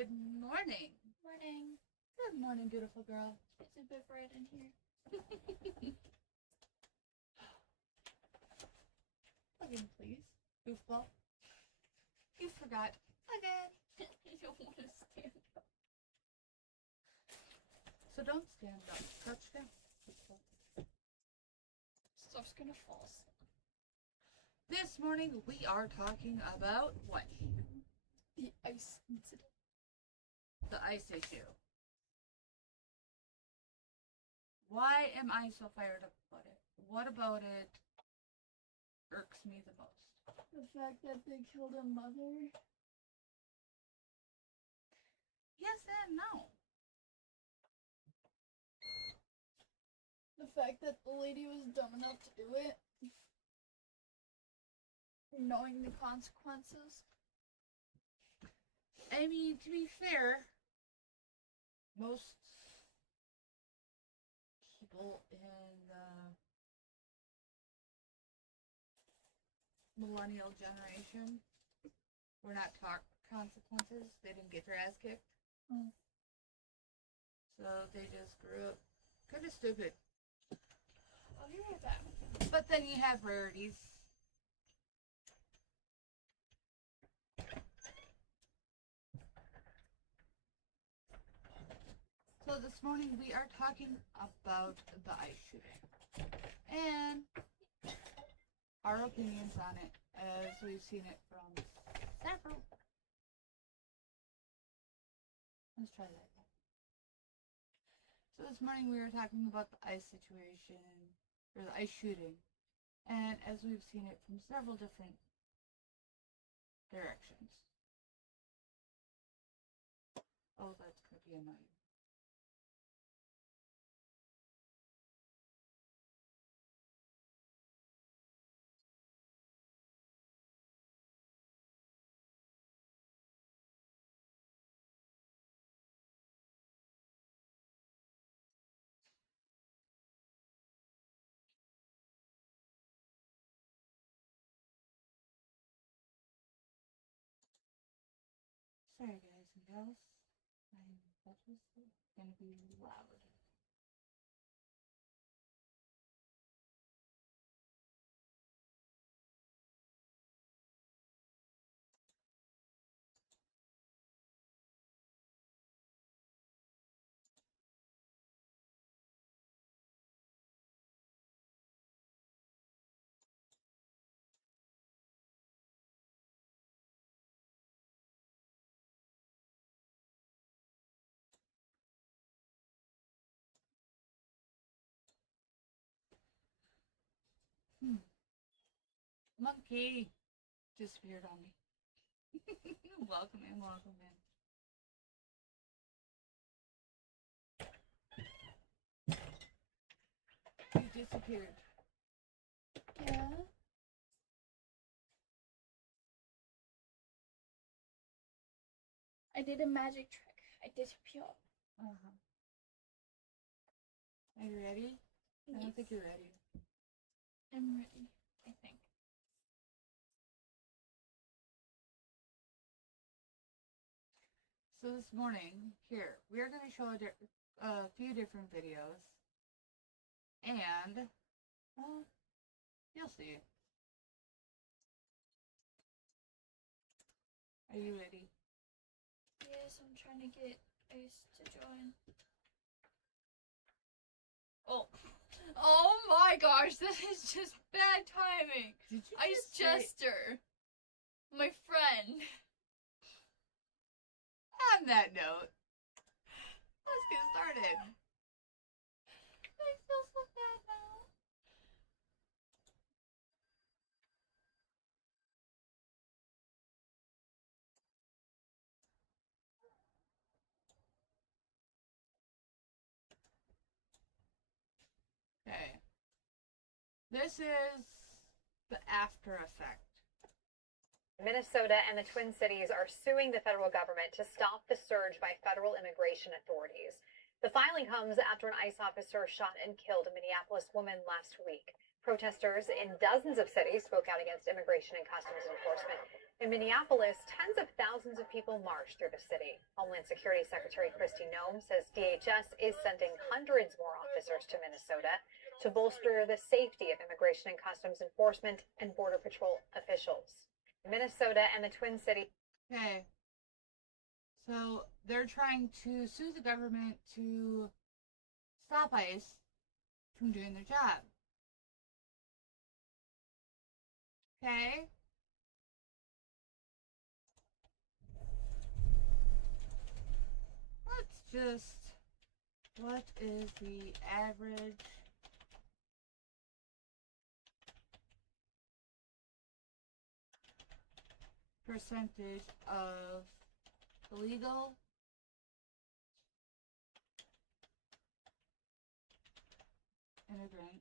Good morning. Morning. Good morning, beautiful girl. It's a bit bright in here. Again, please. Goofball. You forgot. Again. I don't want to stand up. So don't stand up. Crouch down. Stuff's gonna fall. This morning we are talking about what? The ice incident. The ice issue. Why am I so fired up about it? What about it irks me the most? The fact that they killed a mother. Yes and no. The fact that the lady was dumb enough to do it. Knowing the consequences. I mean, to be fair, most people in the millennial generation were not taught consequences. They didn't get their ass kicked. So they just grew up kind of stupid. I'll be right back. But then you have rarities. So this morning we are talking about the ice shooting and our opinions on it as we've seen it from several. Let's try that again. So this morning we were talking about the ice situation, or the ice shooting, and as we've seen it from several different directions. Oh, that's gonna be annoying. Sorry guys and gals, that was gonna be loud. Monkey disappeared on me. Welcome in, welcome in. You disappeared. Yeah? I did a magic trick. I disappeared. Uh-huh. Are you ready? Yes. I don't think you're ready. I'm ready, I think. So this morning, here, we're going to show a few different videos. And, well, you'll see. Are you ready? Yes, I'm trying to get Ice to join. Oh my gosh, this is just bad timing. Did you Ice Jester, my friend. On that note, let's get started. I feel so bad now. Okay. This is the after effect. Minnesota and the Twin Cities are suing the federal government to stop the surge by federal immigration authorities. The filing comes after an ICE officer shot and killed a Minneapolis woman last week. Protesters in dozens of cities spoke out against immigration and customs enforcement. In Minneapolis, tens of thousands of people marched through the city. Homeland Security Secretary Kristi Noem says DHS is sending hundreds more officers to Minnesota to bolster the safety of Immigration and Customs Enforcement and Border Patrol officials. Minnesota and the Twin Cities. Okay. So they're trying to sue the government to stop ICE from doing their job. Okay? Let's just... What is the average percentage of illegal immigrant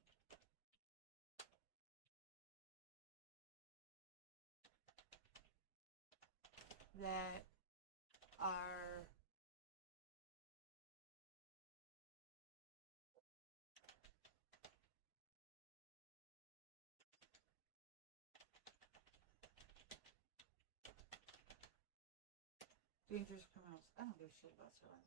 that are dangerous criminals? I don't give a shit about surviving.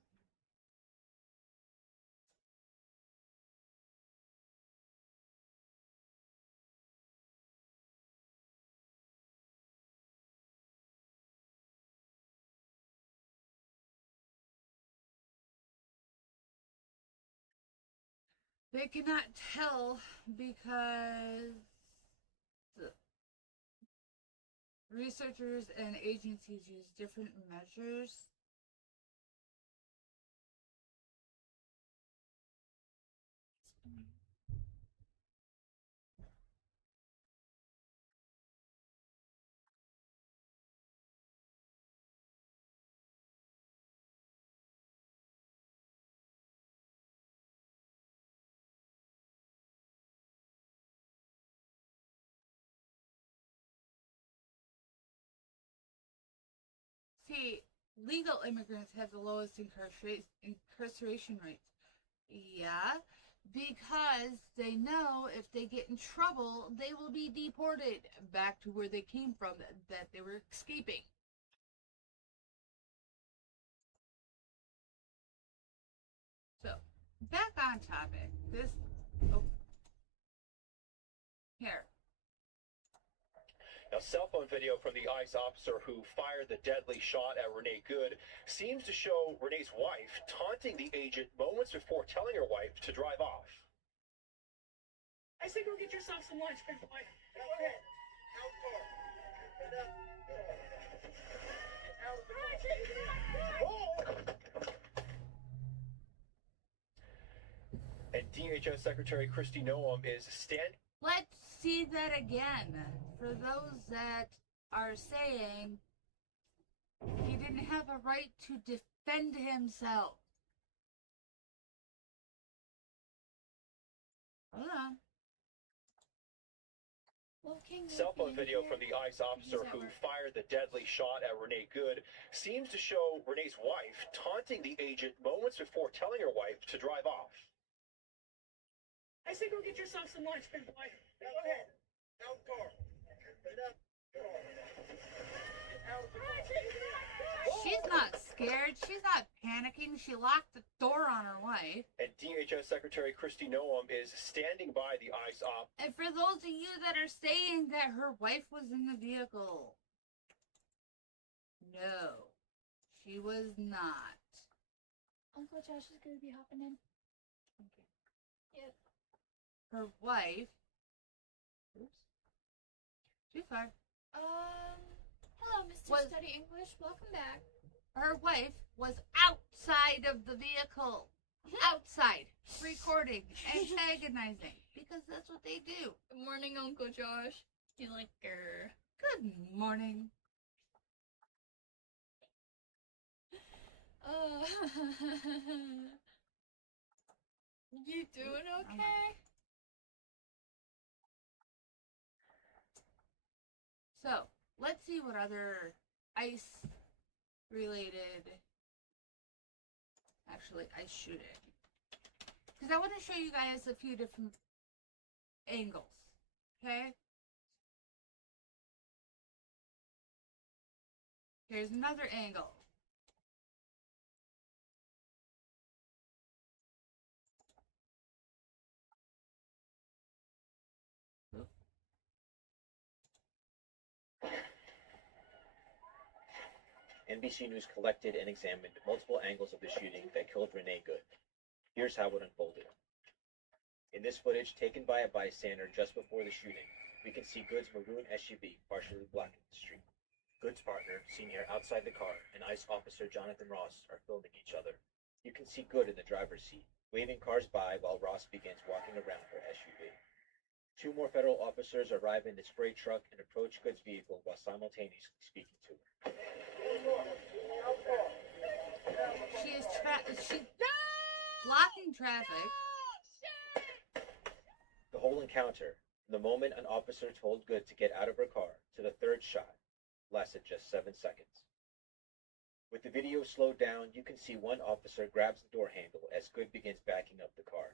They cannot tell because researchers and agencies use different measures. See, legal immigrants have the lowest incarceration rates. Yeah, because they know if they get in trouble, they will be deported back to where they came from, that they were escaping. So, back on topic. Here. Now, cell phone video from the ICE officer who fired the deadly shot at Renee Good seems to show Renee's wife taunting the agent moments before telling her wife to drive off. I said, go get yourself some lunch, big boy. Go ahead. How far? And DHS Secretary Kristi Noem is standing. Let's see that again. For those that are saying he didn't have a right to defend himself. Hold on. Cell phone video from the ICE officer who fired the deadly shot at Renee Good seems to show Renee's wife taunting the agent moments before telling her wife to drive off. I said, go get yourself some lunch, big boy. Go ahead. How far? She's not scared. She's not panicking. She locked the door on her wife. And DHS Secretary Kristi Noem is standing by the ICE op. And for those of you that are saying that her wife was in the vehicle, no, she was not. Uncle Josh is going to be hopping in. Okay. Yep. Her wife. Oops. Too far. Hello, Mr. Study English. Welcome back. Her wife was outside of the vehicle. Outside. Recording. Antagonizing. Because that's what they do. Good morning, Uncle Josh. You like her? Good morning. You doing okay? So, let's see what other ice related, actually ice shooting, because I want to show you guys a few different angles, okay? Here's another angle. NBC News collected and examined multiple angles of the shooting that killed Renee Good. Here's how it unfolded. In this footage taken by a bystander just before the shooting, we can see Good's maroon SUV partially blocking the street. Good's partner, seen here outside the car, and ICE officer Jonathan Ross are filming each other. You can see Good in the driver's seat, waving cars by while Ross begins walking around her SUV. 2 more federal officers arrive in the spray truck and approach Good's vehicle while simultaneously speaking to her. She's blocking traffic. The whole encounter, from the moment an officer told Good to get out of her car to the third shot, lasted just 7 seconds. With the video slowed down, you can see one officer grabs the door handle as Good begins backing up the car.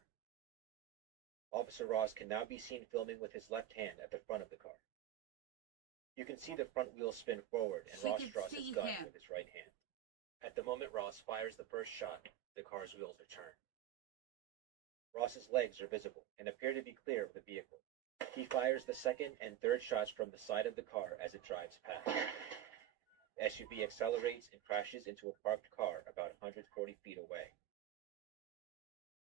Officer Ross can now be seen filming with his left hand at the front of the car. You can see the front wheels spin forward and Ross draws his gun with his right hand. At the moment Ross fires the first shot, the car's wheels are turned. Ross's legs are visible and appear to be clear of the vehicle. He fires the second and third shots from the side of the car as it drives past. The SUV accelerates and crashes into a parked car about 140 feet away.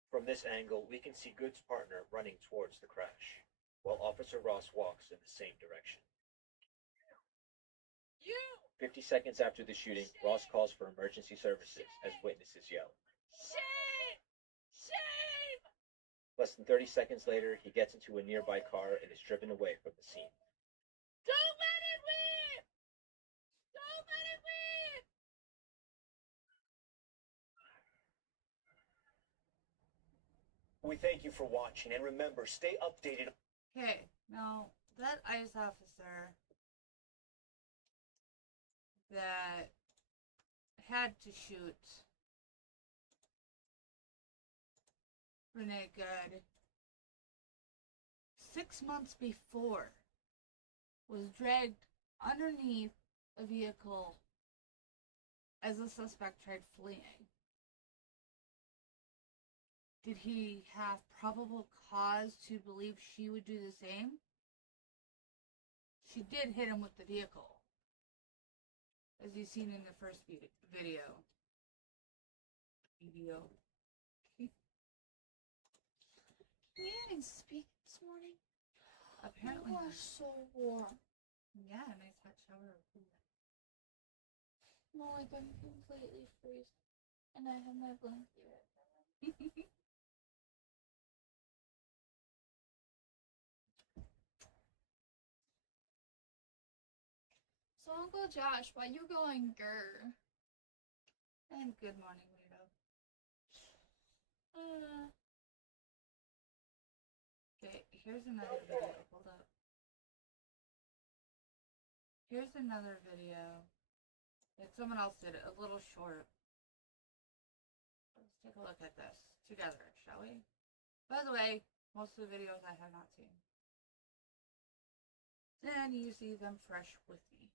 From this angle, we can see Good's partner running towards the crash, while Officer Ross walks in the same direction. 50 seconds after the shooting, Ross calls for emergency services as witnesses yell, "Shame! Shame!" Less than 30 seconds later, he gets into a nearby car and is driven away from the scene. Don't let it win! Don't let it win! We thank you for watching, and remember, stay updated. Okay, now that ICE officer that had to shoot Renee Good 6 months before was dragged underneath a vehicle as the suspect tried fleeing. Did he have probable cause to believe she would do the same? She did hit him with the vehicle, as you've seen in the first video. You didn't speak this morning? Apparently. You are so warm. Yeah, nice hot shower. No, like I'm completely freezing. And I have my blanket right now. So Uncle Josh, why you going grr? And good morning, Weirdo. Okay, here's another video. Hold up. Here's another video that someone else did, a little short. Let's take a look at this together, shall we? By the way, most of the videos I have not seen. And you see them fresh with me.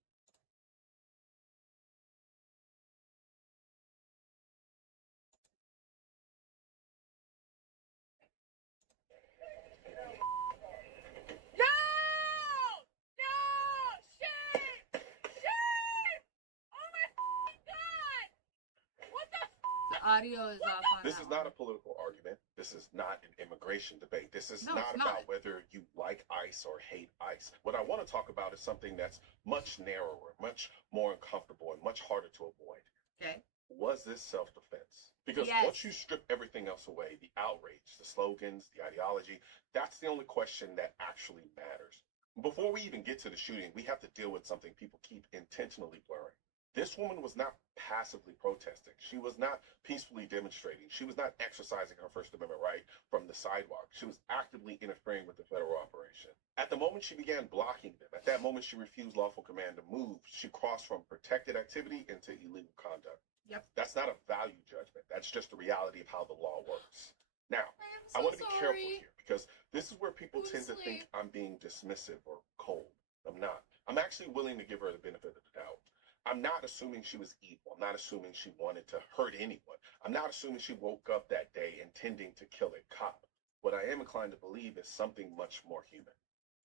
Audio is off on This that is not one. a political argument. This is not an immigration debate. This is No, not it's about not. whether you like ICE or hate ICE. What I want to talk about is something that's much narrower, much more uncomfortable, and much harder to avoid. Okay. Was this self-defense? Because Yes. once you strip everything else away, the outrage, the slogans, the ideology, that's the only question that actually matters. Before we even get to the shooting, we have to deal with something people keep intentionally blurring. This woman was not passively protesting. She was not peacefully demonstrating. She was not exercising her First Amendment right from the sidewalk. She was actively interfering with the federal operation. At the moment she began blocking them, at that moment she refused lawful command to move. She crossed from protected activity into illegal conduct. Yep. That's not a value judgment. That's just the reality of how the law works. Now, I'm so I want to be careful sorry. here because this is where people Go to tend to think sleep. I'm being dismissive or cold. I'm not. I'm actually willing to give her the benefit of the doubt. I'm not assuming she was evil. I'm not assuming she wanted to hurt anyone. I'm not assuming she woke up that day intending to kill a cop. What I am inclined to believe is something much more human.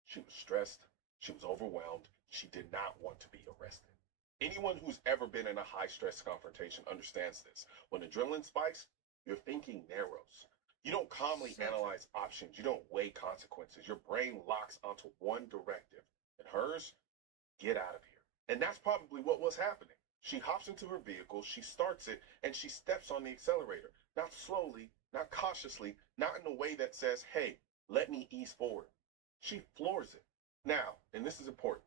She was stressed. She was overwhelmed. She did not want to be arrested. Anyone who's ever been in a high-stress confrontation understands this. When adrenaline spikes, your thinking narrows. You don't calmly analyze options. You don't weigh consequences. Your brain locks onto one directive. And hers? Get out of here. And that's probably what was happening. She hops into her vehicle, she starts it, and she steps on the accelerator. Not slowly, not cautiously, not in a way that says, hey, let me ease forward. She floors it. Now, and this is important,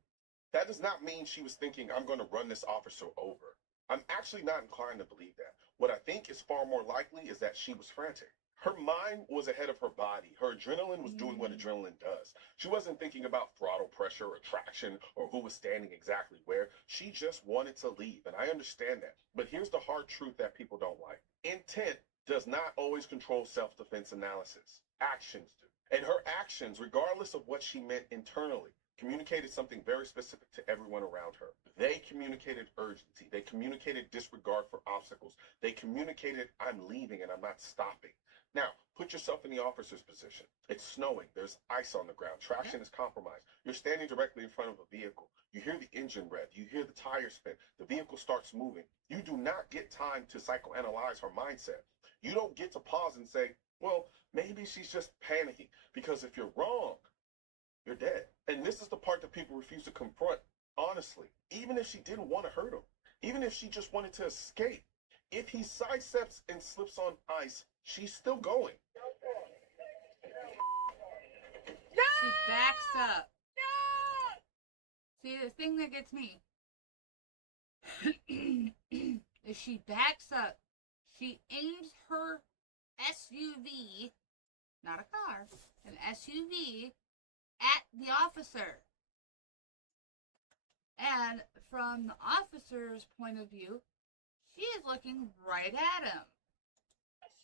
that does not mean she was thinking, I'm going to run this officer over. I'm actually not inclined to believe that. What I think is far more likely is that she was frantic. Her mind was ahead of her body. Her adrenaline was doing what adrenaline does. She wasn't thinking about throttle pressure or traction or who was standing exactly where. She just wanted to leave, and I understand that. But here's the hard truth that people don't like. Intent does not always control self-defense analysis. Actions do. And her actions, regardless of what she meant internally, communicated something very specific to everyone around her. They communicated urgency. They communicated disregard for obstacles. They communicated, I'm leaving and I'm not stopping. Now, put yourself in the officer's position. It's snowing. There's ice on the ground. Traction is compromised. You're standing directly in front of a vehicle. You hear the engine rev. You hear the tire spin. The vehicle starts moving. You do not get time to psychoanalyze her mindset. You don't get to pause and say, well, maybe she's just panicking. Because if you're wrong, you're dead. And this is the part that people refuse to confront honestly. Even if she didn't want to hurt him. Even if she just wanted to escape. If he sidesteps and slips on ice, she's still going. She backs up. See, the thing that gets me is she backs up. She aims her SUV, not a car, an SUV, at the officer. And from the officer's point of view, she is looking right at him.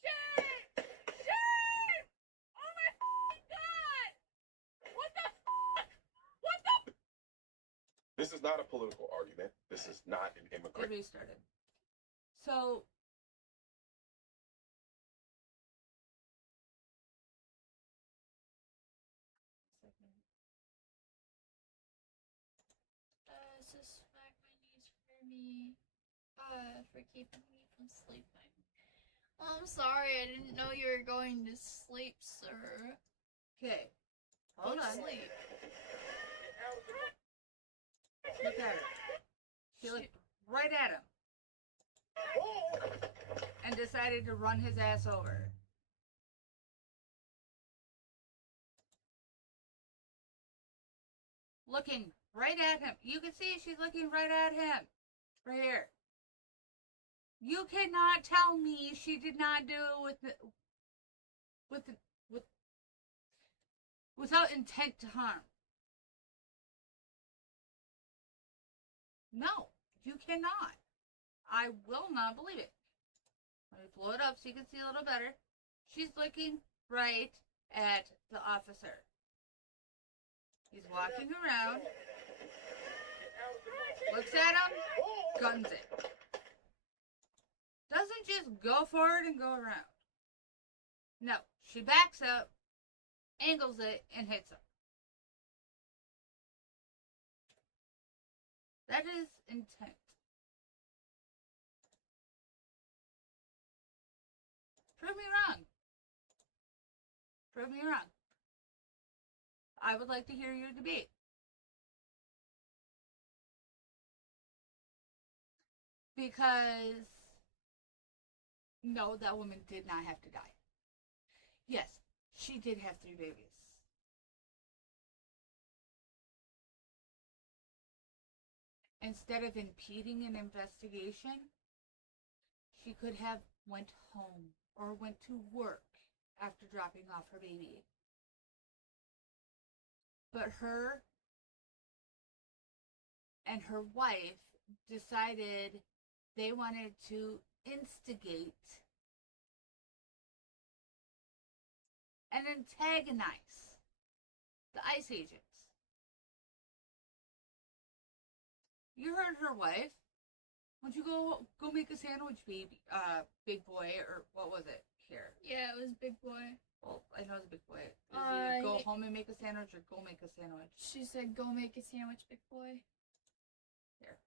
Shit! Shit! Oh my fucking god! What the fuck? What the? This is not a political argument. This is not an immigrant. It restarted. So, Suspect my needs for me, for keeping me from sleeping. I'm sorry, I didn't know you were going to sleep, sir. okay, hold Go on. sleep. Look at her. She looked right at him and decided to run his ass over. Looking right at him. You can see she's looking right at him. Right here. You cannot tell me she did not do it without intent to harm. No, you cannot. I will not believe it. Let me blow it up so you can see a little better. She's looking right at the officer. He's walking around, looks at him, guns it. Doesn't just go forward and go around. No, she backs up, angles it, and hits him. That is intent. Prove me wrong. Prove me wrong. I would like to hear your debate. Because, no, that woman did not have to die. Yes, she did have 3 babies. Instead of impeding an investigation, she could have went home or went to work after dropping off her baby. But her and her wife decided they wanted to instigate and antagonize the ICE agents. You heard her wife. Why don't you go make a sandwich, baby? Big boy, or what was it? Here. Yeah, it was big boy. Well, I know it's a big boy. Is it go home and make a sandwich or go make a sandwich? She said, go make a sandwich, big boy. Here.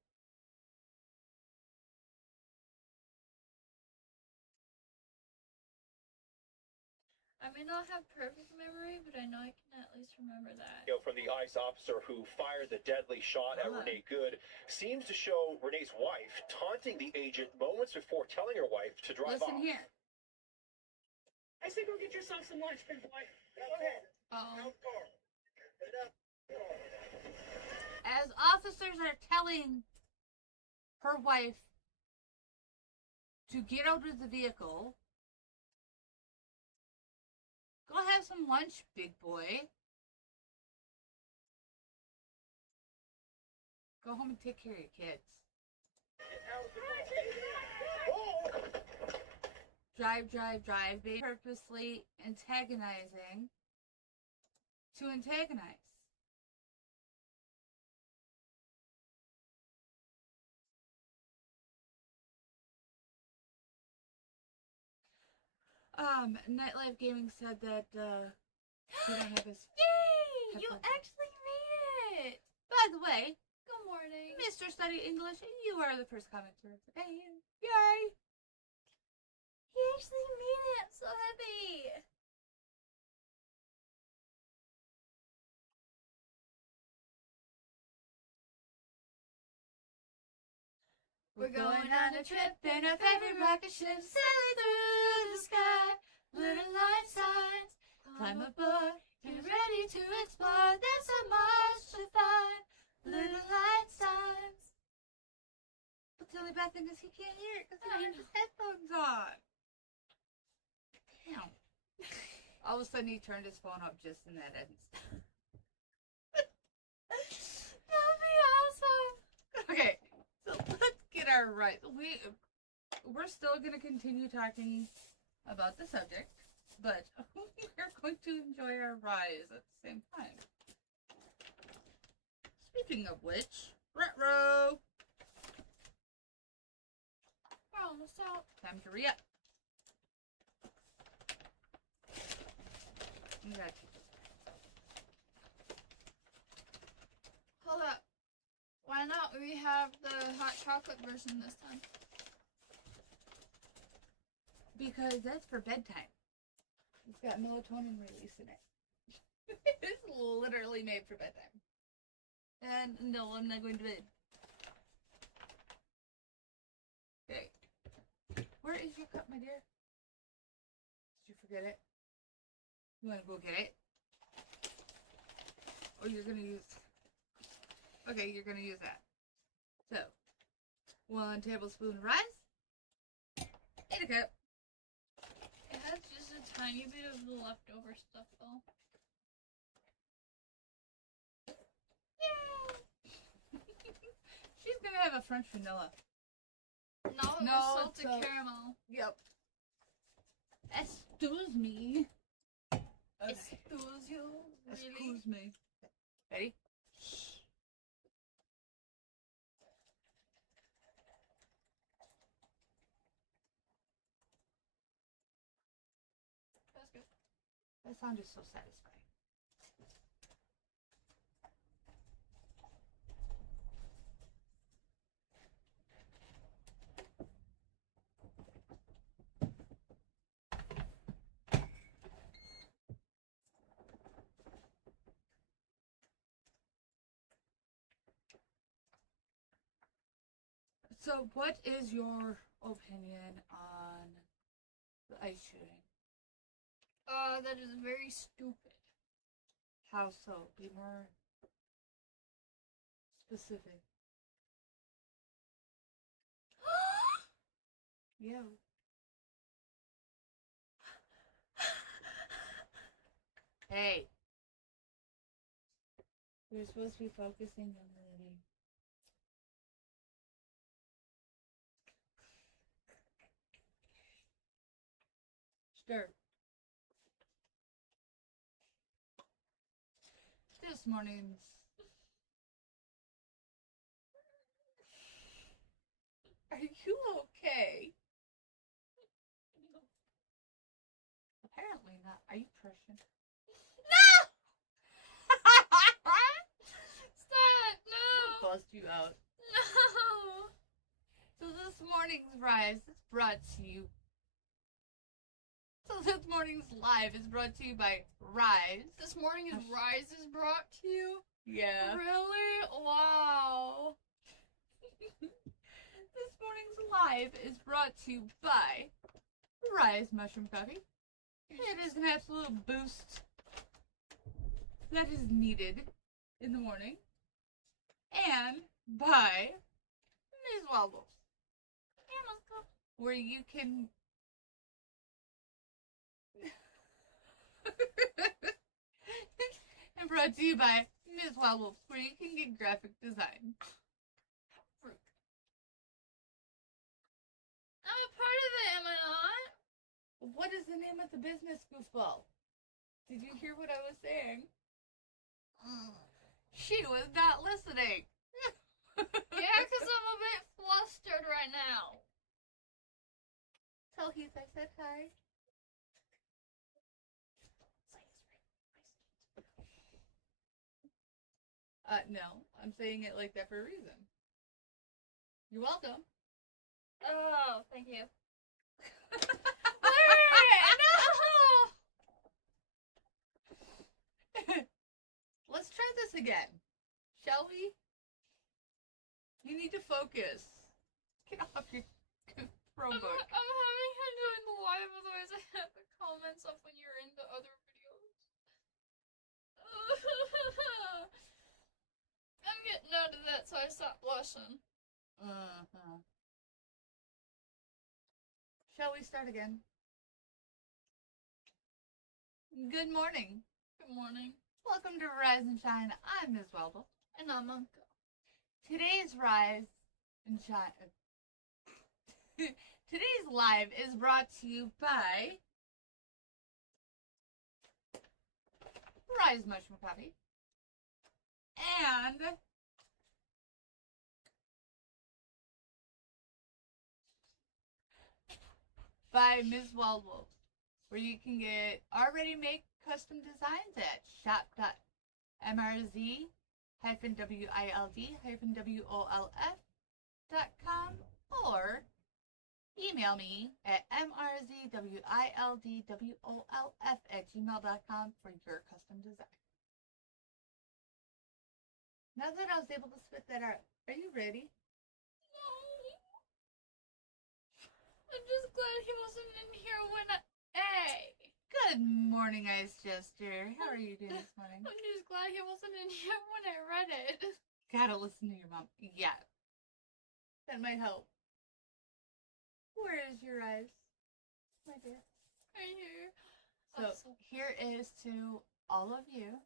I may not have perfect memory, but I know I can at least remember that. From the ICE officer who fired the deadly shot at Renee Good seems to show Renee's wife taunting the agent moments before telling her wife to drive off. Listen here. I said go get yourself some lunch, big boy. Go ahead. Oh. As officers are telling her wife to get out of the vehicle, go have some lunch, big boy. Go home and take care of your kids. Drive, baby. Purposely antagonizing to antagonize. Nightlife Gaming said that, he don't have his... Yay! You actually made it! By the way, Good morning. Mr. Study English, you are the first commenter of the day. Yay! He actually made it! I'm so happy! We're going on a trip in our favorite rocket ship, sailing through the sky. Little light signs, climb aboard, get ready to explore. There's so much to find. Little light signs. But the only bad thing is he can't hear it because he doesn't have his headphones on. Damn. All of a sudden he turned his phone up just in that instant. That'd be awesome. Okay, so let's get our right. We're still going to continue talking about the subject, but we're going to enjoy our Ryze at the same time. Speaking of which, retro. We're almost out. Time to re-up. Okay. Hold up. Why not we have the hot chocolate version this time? Because that's for bedtime. It's got melatonin release in it. It's literally made for bedtime. And no, I'm not going to bed. Okay. Where is your cup, my dear? Did you forget it? You want to go get it? Or you're going to use... Okay, you're going to use that. So, 1 tablespoon of rice. And a cup. It has just a tiny bit of the leftover stuff though. Yay! She's going to have a French vanilla. No, it No, was salted it's caramel. Yep. Excuse me. Okay. Excuse you, really? Excuse me. Ready? That's good. That sounded so satisfying. So, what is your opinion on the ice shooting? That is very stupid. How so? Be more specific. Yeah. Hey. You're supposed to be focusing on the lady. Sure. This morning's Are you okay? Apparently not. Are you Persian? No! Stop! No! Bust you out. No! So this morning's Ryze is brought to you. So this morning's live is brought to you by Ryze. This morning's Ryze is brought to you? Yeah. Really? Wow. This morning's live is brought to you by Ryze Mushroom Coffee. It is an absolute boost that is needed in the morning. And by Mrz-Wild-Wolf, where you can and brought to you by Mrz-Wild-Wolf, where you can get graphic design. I'm a part of it, am I not? What is the name of the business, goofball? Did you hear what I was saying? She was not listening. Yeah, because I'm a bit flustered right now. Tell Heath I said hi. No, I'm saying it like that for a reason. You're welcome. Oh, thank you. Wait, no! Let's try this again. Shall we? You need to focus. Get off your Chromebook. I'm having to join the live, otherwise I have the comments up when you're in the other videos. I'm getting out of that, so I stopped blushing. Shall we start again? Good morning. Good morning. Welcome to Rise and Shine. I'm Mrz-Wild-Wolf. And I'm Monko. Today's Rise and Shine. Today's live is brought to you by Ryze Mushroom Coffee and by Mrz-Wild-Wolf, where you can get already made custom designs at shop.mrz-wild-wolf.com or email me at mrzwildwolf@gmail.com for your custom design. Now that I was able to spit that out, are you ready? No. I'm just glad he wasn't in here when Hey! Good morning, Ice Jester. How are you doing this morning? I'm just glad he wasn't in here when I read it. Gotta listen to your mom. Yeah. That might help. Where is your eyes, my dear? Right here. So here is to all of you,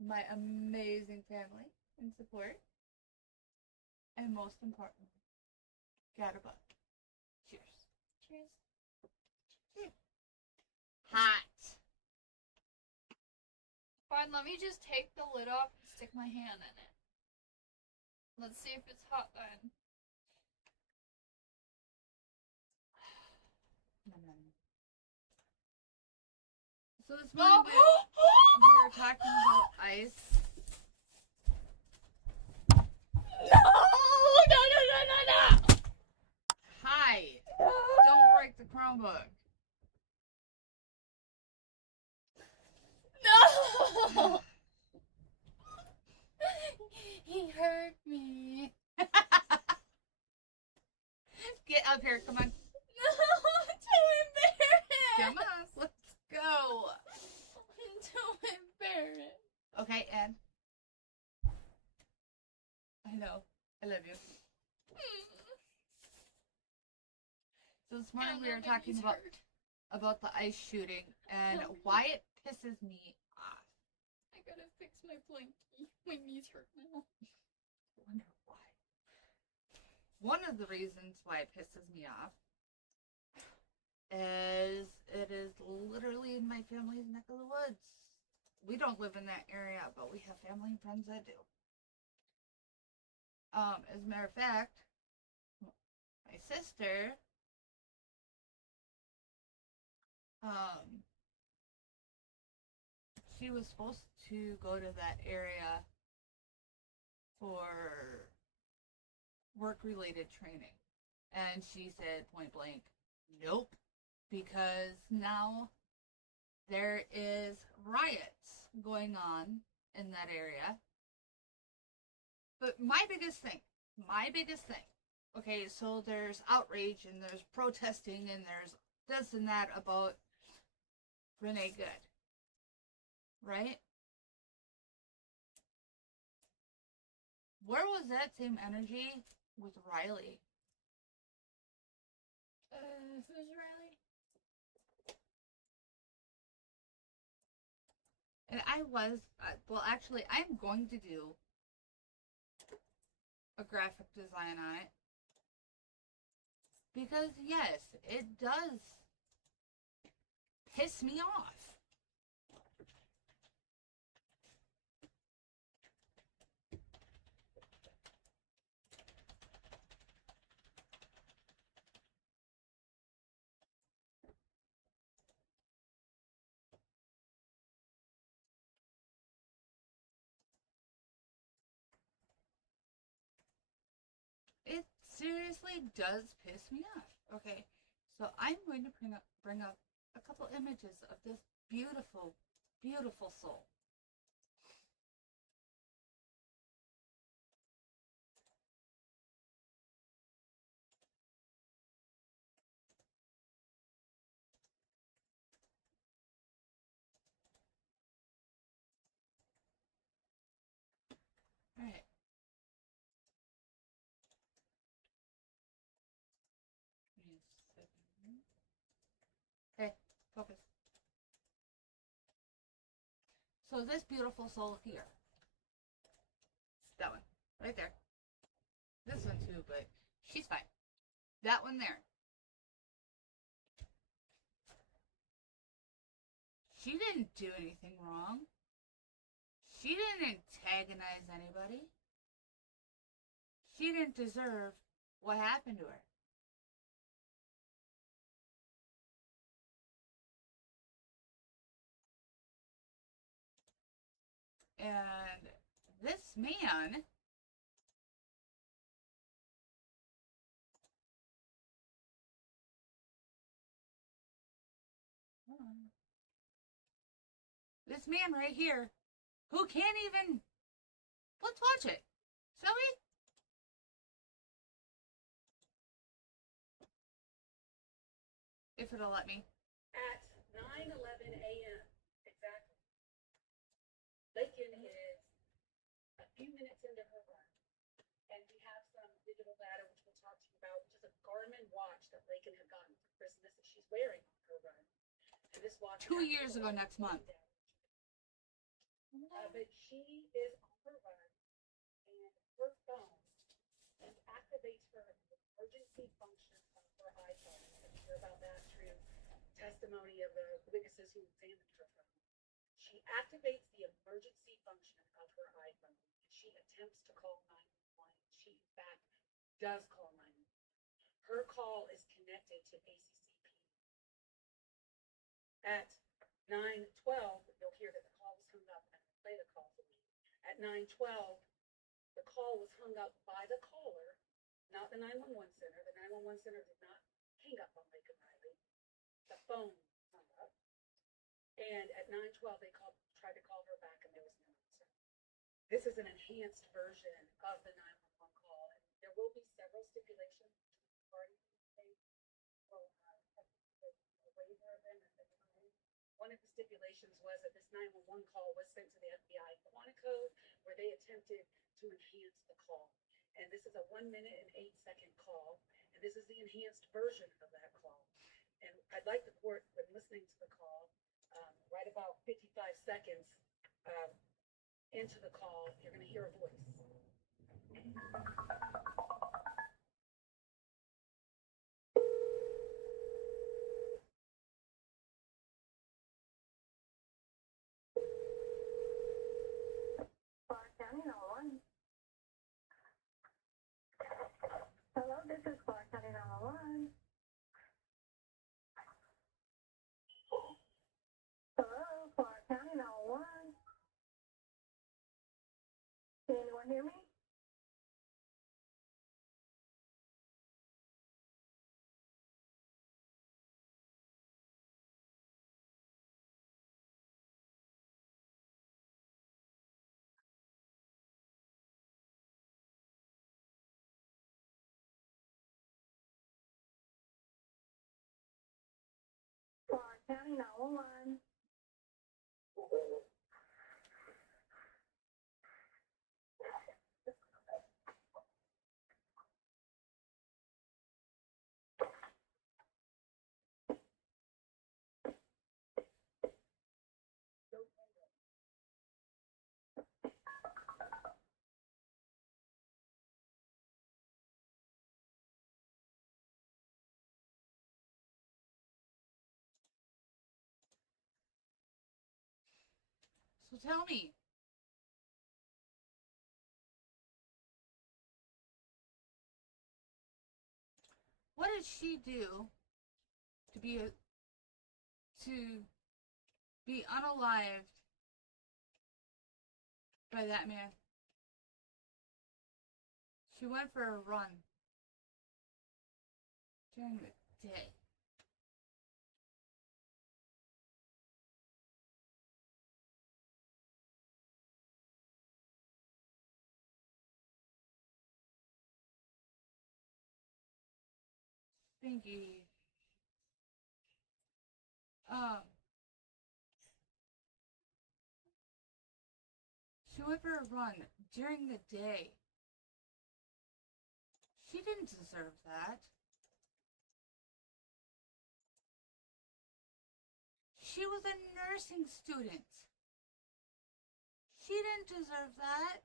my amazing family and support, and most importantly, Gadabuck. Cheers. Cheers. Hot. Fine, let me just take the lid off and stick my hand in it. Let's see if it's hot then. So this morning we were talking about ice. No! Hi. Don't break the Chromebook. No! He hurt me. Get up here, come on. No, I'm too embarrassed. Come on, let's go. I'm too embarrassed. Okay, and I know. I love you. So this morning we were talking about the ice shooting and why it pisses me off. I gotta fix my blankie. My knees hurt now. I wonder why. One of the reasons why it pisses me off is it is literally in my family's neck of the woods. We don't live in that area, but we have family and friends that do. As a matter of fact, my sister, she was supposed to go to that area for work-related training. And she said point blank, nope, because now there is riots going on in that area. But my biggest thing, okay, so there's outrage and there's protesting and there's this and that about Renee Good, right? Where was that same energy with Riley? Who's Riley? And I was, well, actually, I'm going to do a graphic design on it. Because, yes, it does piss me off. It seriously does piss me off. Okay, so I'm going to bring up a couple images of this beautiful, beautiful soul. All right. Okay, focus. So this beautiful soul here. That one, right there. This one too, but she's fine. That one there. She didn't do anything wrong. She didn't antagonize anybody. She didn't deserve what happened to her. And this man right here who can't even, let's watch it, shall we? If it'll let me. At 9:11 a.m. exactly, Lakin is a few minutes into her run, and we have some digital data which we'll talk to you about, which is a Garmin watch that Lakin had gotten for Christmas that she's wearing on her run. And this watch 2 years ago next month. But she is on her run, and her phone activates her emergency function of her iPhone. And hear about that through testimony of the witnesses who examined her phone. She activates the emergency function of her iPhone, and she attempts to call 911. She, in fact, does call 911. Her call is connected to ACCP. At 9:12, you'll hear that the call was hung up. Play the call for me. At 9:12, the call was hung up by the caller, not the 911 center. The 911 center did not hang up on Lakin Riley. The phone hung up. And at 9:12, they tried to call her back, and there was no answer. This is an enhanced version of the 911 call, and there will be several stipulations between the parties in the case. Well, a waiver of them at the time. One of the stipulations was that this 911 call was sent to the FBI Quantico, where they attempted to enhance the call. And this is a 1 minute and 8 second call, and this is the enhanced version of that call. And I'd like the court, when listening to the call, right about 55 seconds into the call, you're going to hear a voice. Hello, this is Clark County County 911. So tell me, what did she do to be unalived by that man? She went for a run during the day. Thingy. She went for a run during the day. She didn't deserve that. She was a nursing student. She didn't deserve that.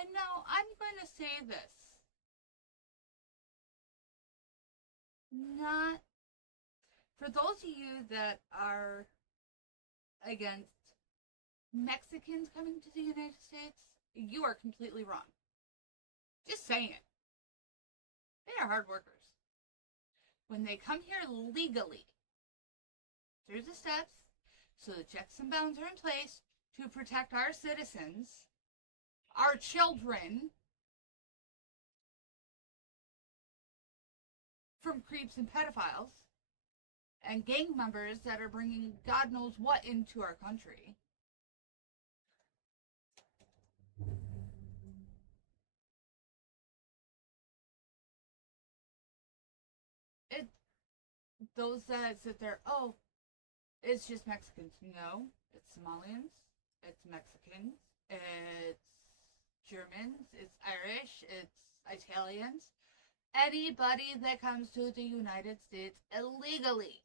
And now I'm going to say this. Not for those of you that are against Mexicans coming to the United States, you are completely wrong. Just saying it. They are hard workers. When they come here legally, through the steps, so the checks and balances are in place to protect our citizens, our children, from creeps and pedophiles, and gang members that are bringing God knows what into our country. Those that sit there, oh, it's just Mexicans. No, it's Somalians, it's Mexicans, it's Germans, it's Irish, it's Italians. Anybody that comes to the United States illegally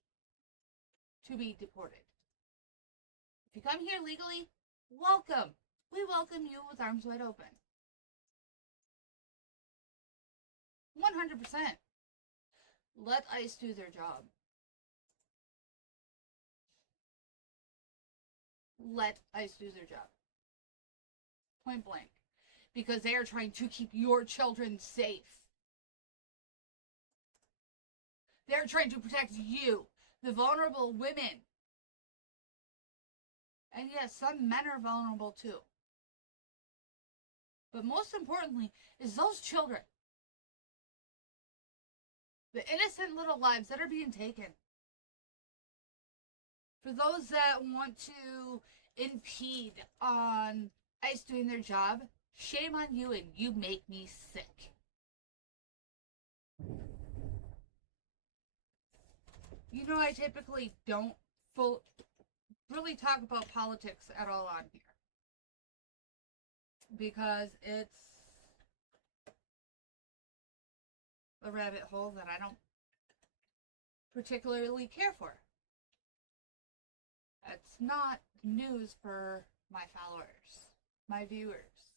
to be deported. If you come here legally, welcome. We welcome you with arms wide open. 100%. Let ICE do their job. Let ICE do their job. Point blank. Because they are trying to keep your children safe. They're trying to protect you, the vulnerable women. And yes, some men are vulnerable too. But most importantly is those children. The innocent little lives that are being taken. For those that want to impede on ICE doing their job, shame on you, and you make me sick. You know, I typically don't really talk about politics at all on here. Because it's a rabbit hole that I don't particularly care for. It's not news for my followers, my viewers.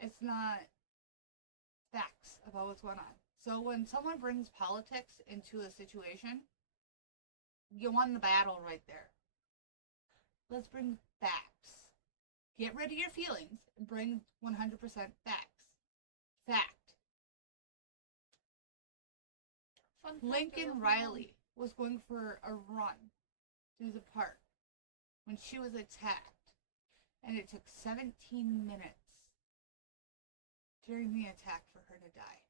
It's not facts about what's going on. So when someone brings politics into a situation, you won the battle right there. Let's bring facts. Get rid of your feelings and bring 100% facts. Fact. Lincoln Riley was going for a run through the park when she was attacked, and it took 17 minutes during the attack for her to die.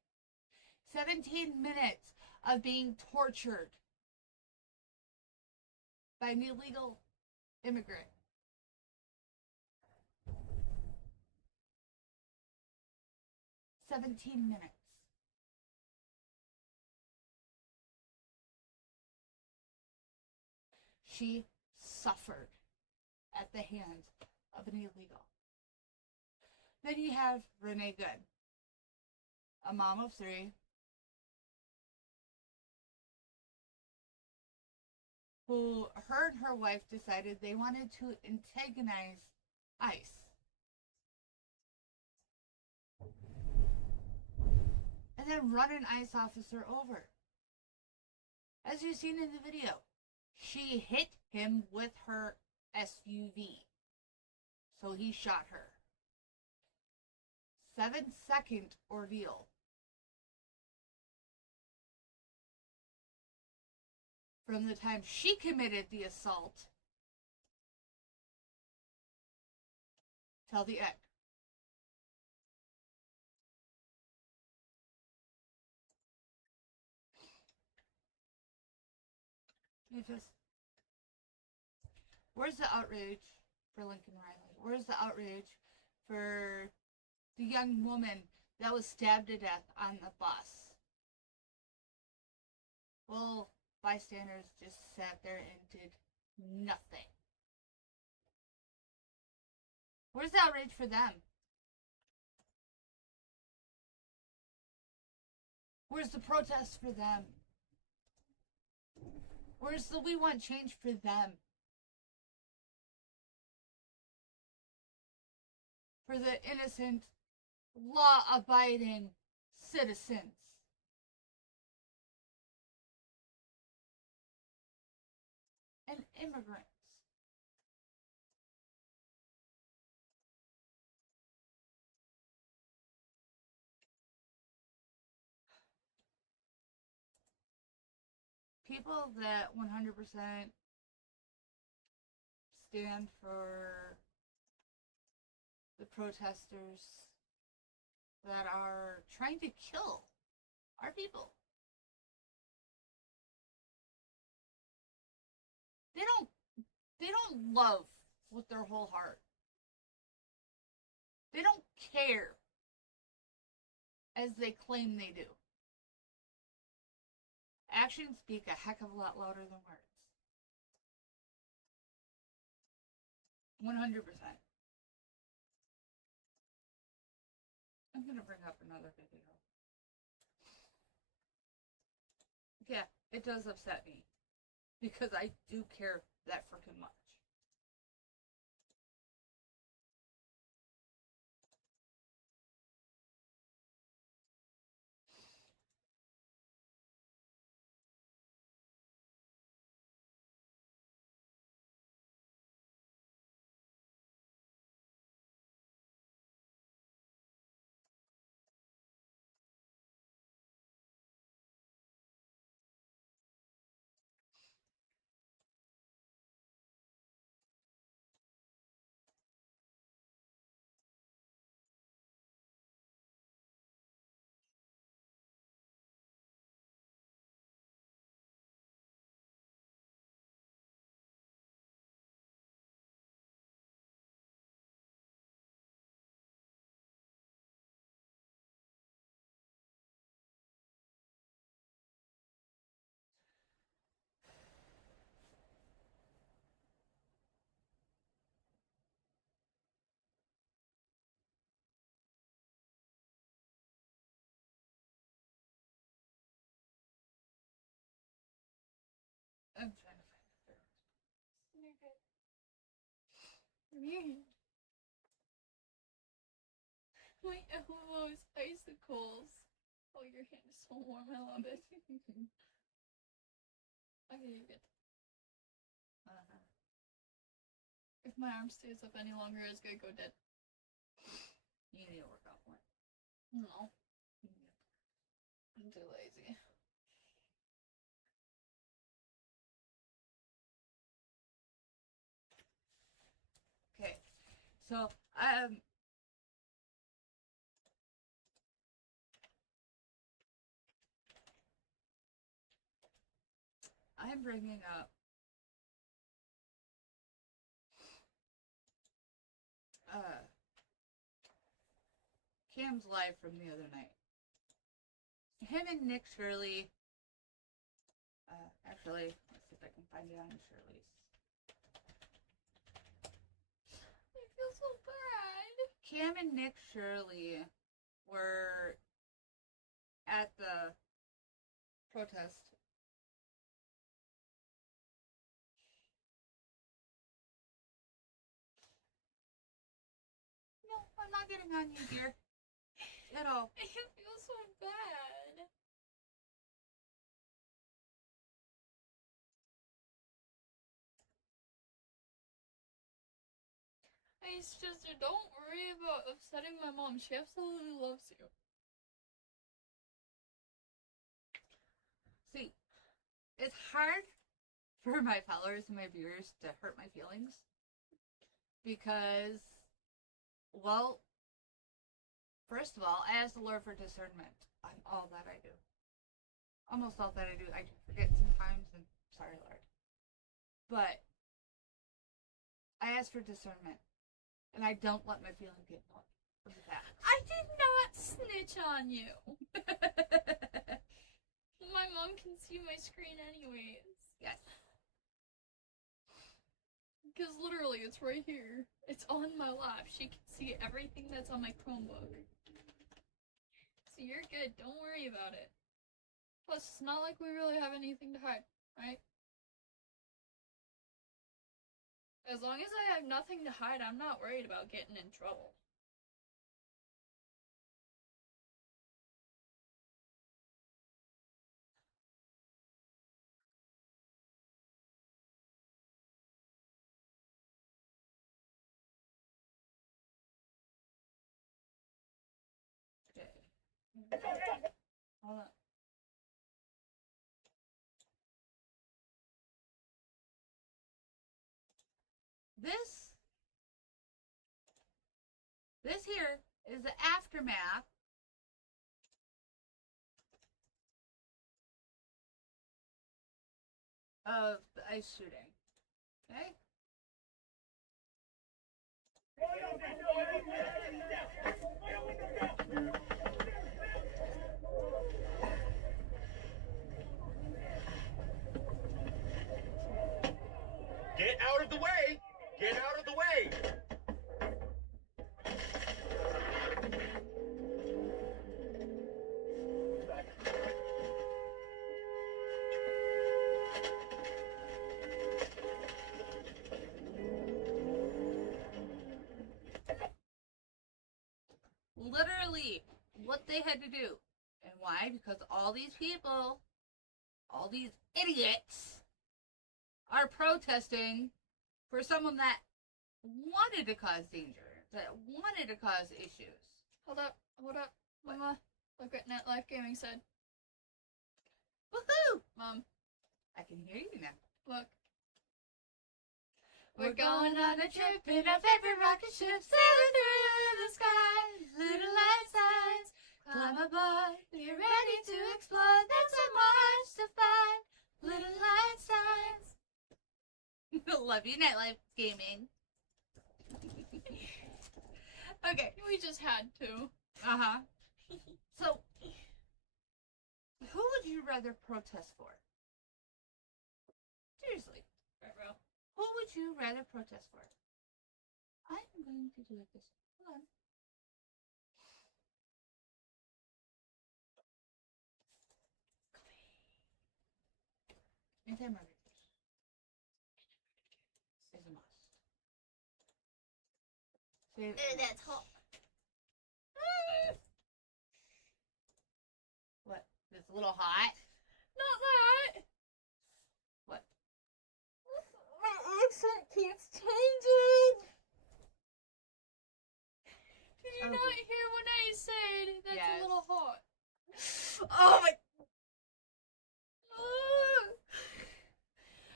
17 minutes of being tortured by an illegal immigrant. "17 minutes. she suffered at the hands of an illegal. Then you have Renee Good, a mom of 3, who her and her wife decided they wanted to antagonize ICE. And then run an ICE officer over. As you've seen in the video, she hit him with her SUV. So he shot her. 7-second ordeal. From the time she committed the assault till the end. Where's the outrage for Lincoln Riley? Where's the outrage for the young woman that was stabbed to death on the bus? Well, bystanders just sat there and did nothing. Where's the outrage for them? Where's the protest for them? Where's the we want change for them? For the innocent, law-abiding citizens. And immigrants. People that 100% stand for the protesters that are trying to kill our people. They don't love with their whole heart. They don't care as they claim they do. Actions speak a heck of a lot louder than words. 100%. I'm gonna bring up another video. Yeah, it does upset me. Because I do care that freaking much. I'm trying to find a fair response. You're good. Weird. My elbow is icicles. Oh, your hand is so warm. I love it. Okay, you're good. If my arm stays up any longer, it's gonna go dead. You need to work out more. No. I'm too lazy. Okay, so I'm bringing up Cam's live from the other night. Him and Nick Shirley. Actually, let's see if I can find it on Shirley's feel so bad. Cam and Nick Shirley were at the protest. No, I'm not getting on you, dear. At all. I feel so bad. It's just, don't worry about upsetting my mom. She absolutely loves you. See, it's hard for my followers and my viewers to hurt my feelings because, well, first of all, I ask the Lord for discernment on all that I do. Almost all that I do. I do forget sometimes, and sorry, Lord. But I ask for discernment, and I don't let my feelings get in the back. I did not snitch on you. My mom can see my screen anyways. Yes. Because literally, it's right here. It's on my lap. She can see everything that's on my Chromebook. So you're good. Don't worry about it. Plus, it's not like we really have anything to hide, right? As long as I have nothing to hide, I'm not worried about getting in trouble. Hold on. This here is the aftermath of the ICE shooting. Okay? Get out of the way! Get out of the way! Literally, what they had to do. And why? Because all these people, all these idiots, are protesting for someone that wanted to cause danger, that wanted to cause issues. Hold up. Mama, look what Net Life Gaming said. Woohoo! Mom, I can hear you now. look. We're going on a trip in our favorite rocket ship, sailing through the sky. Little light signs, climb aboard. We're ready to explore. There's so much to find. Little light signs. Love you, Nightlife Gaming. Okay. We just had to. Uh-huh. So, who would you rather protest for? Seriously. Right, bro. Who would you rather protest for? I'm going to do it this way. Hold on. Anti-murder is a must. Save That's hot. What? It's a little hot? Not that. What? My accent keeps changing. Did you Oh. not hear when I said that's Yes. a little hot? Oh my...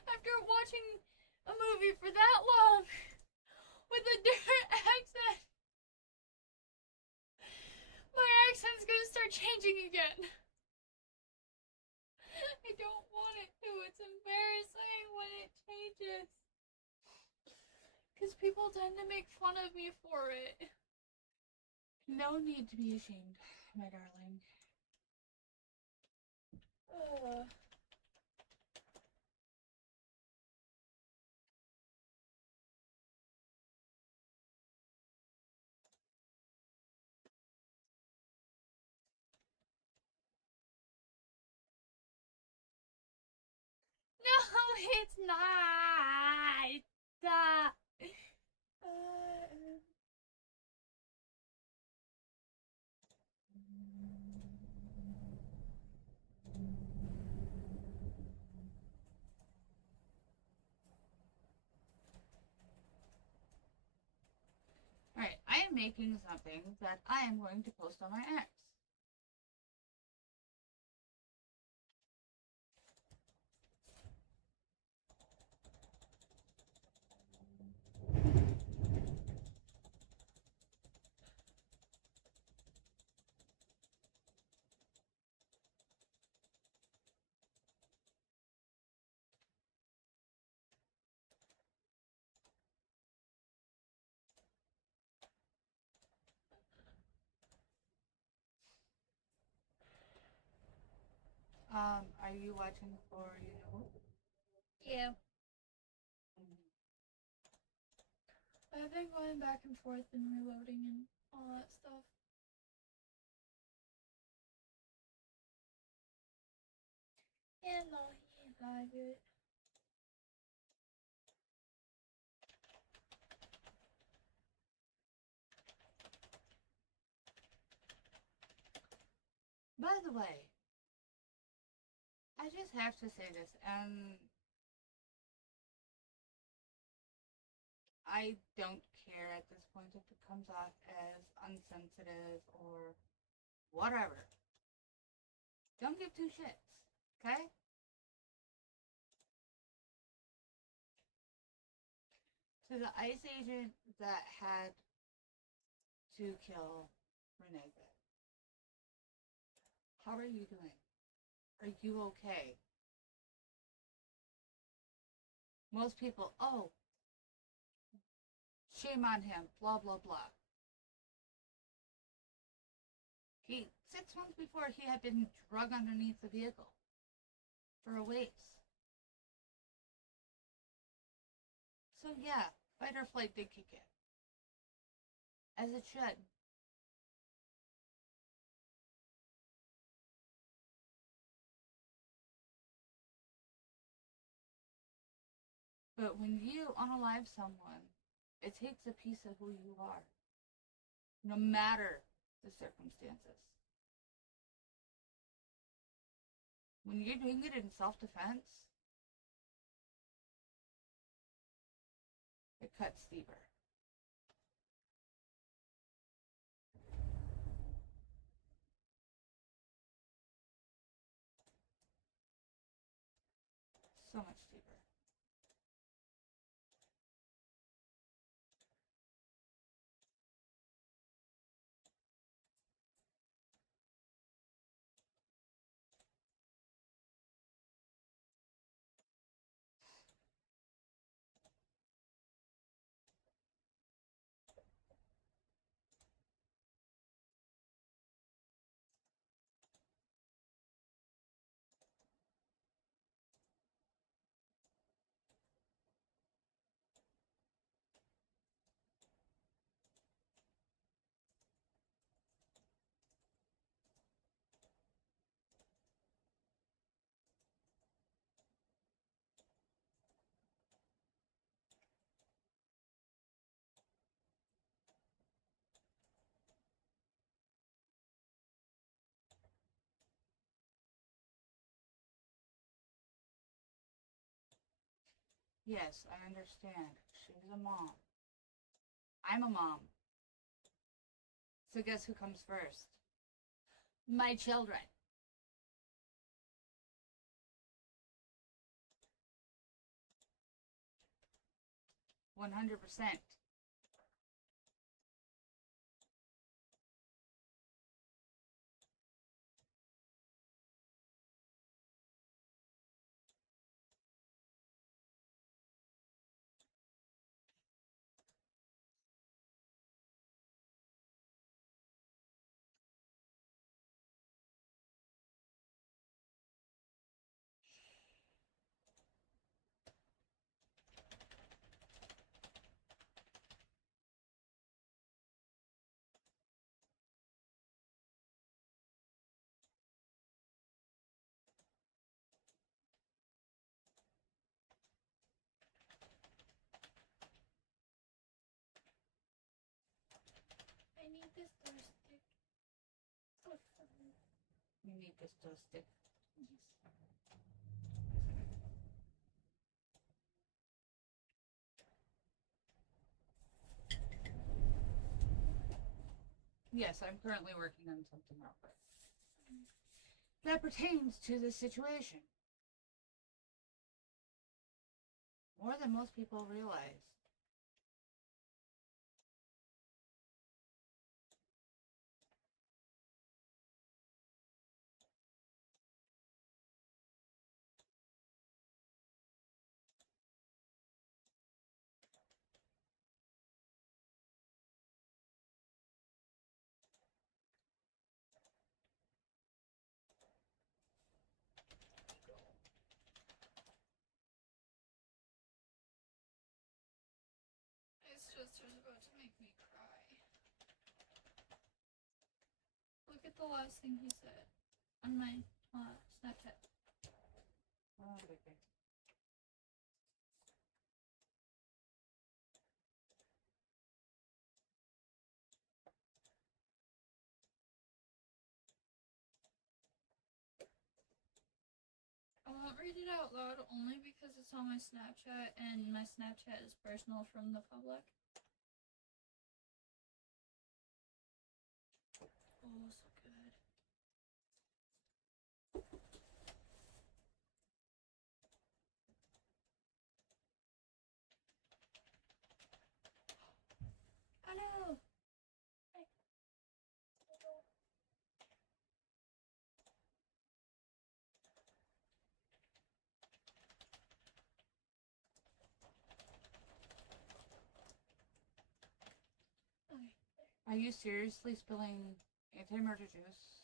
After watching a movie for that long with a different accent, my accent's gonna start changing again. I don't want it to. It's embarrassing when it changes. Because people tend to make fun of me for it. No need to be ashamed, my darling. It's not. Alright, I am making something that I am going to post on my X. Are you watching for you? Yeah. I've been going back and forth and reloading and all that stuff. And no, he's not good. By the way, I just have to say this, and I don't care at this point if it comes off as unsensitive or whatever. Don't give two shits, okay? To the ICE agent that had to kill Renee, how are you doing? Are you okay? Most people, oh, shame on him, blah, blah, blah. 6 months before, he had been drug underneath the vehicle for a waste. So yeah, fight or flight did kick in. As it should. But when you unalive someone, it takes a piece of who you are. No matter the circumstances. When you're doing it in self-defense, it cuts deeper. So much deeper. Yes, I understand. She's a mom. I'm a mom. So guess who comes first? My children. 100%. this dough stick. You need this dough stick. Yes, I'm currently working on something real quick that pertains to this situation. More than most people realize. My sister's about to make me cry. Look at the last thing he said on my Snapchat. Oh, okay. I won't read it out loud only because it's on my Snapchat and my Snapchat is personal from the public. Oh, so good. Hello. Hey. Okay. Are you seriously spilling anti-murder juice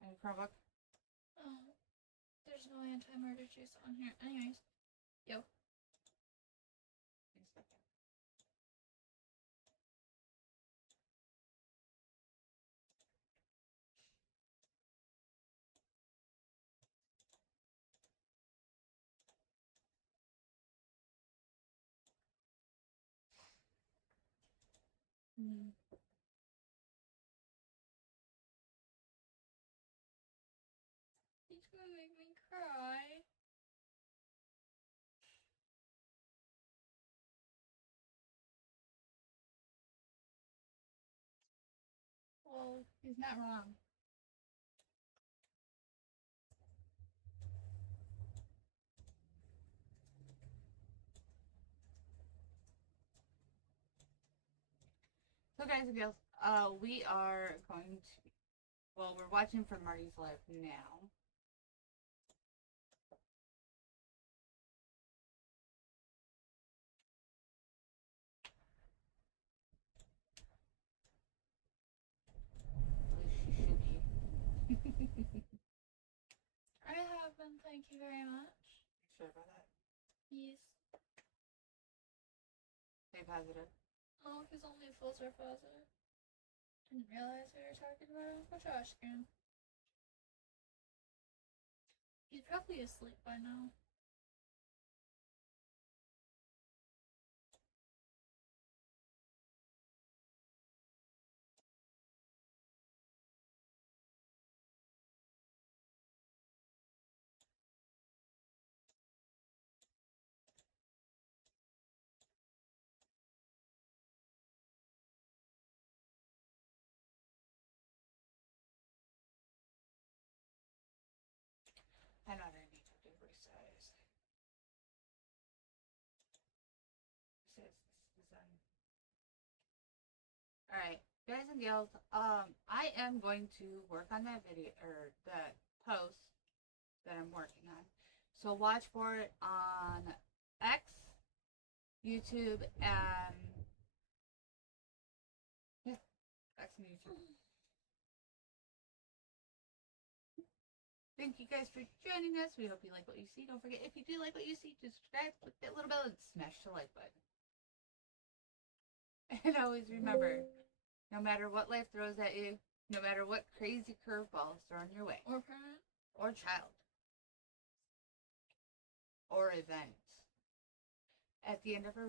in your Chromebook? There's no anti-murder juice on here. Anyways, yo. Wait a second. He's gonna make me cry. Well, He's not wrong. So guys and girls, we are going to, well, we're watching for Marty's live now. At least she should be. I have been. Thank you very much. Sure about that? Yes. Stay positive. Oh, his only fools are positive. Didn't realize we were talking about Uncle Josh again. He's probably asleep by now. I know I need to do resize. Resize this design. Alright, guys and gals, I am going to work on that video, or that post that I'm working on. So watch for it on X, YouTube, and X and YouTube. Thank you guys for joining us. We hope you like what you see. Don't forget, if you do like what you see, to subscribe, click that little bell, and smash the like button. And always remember, no matter what life throws at you, no matter what crazy curveball is thrown your way, Or parent. or child, or event, at the end of a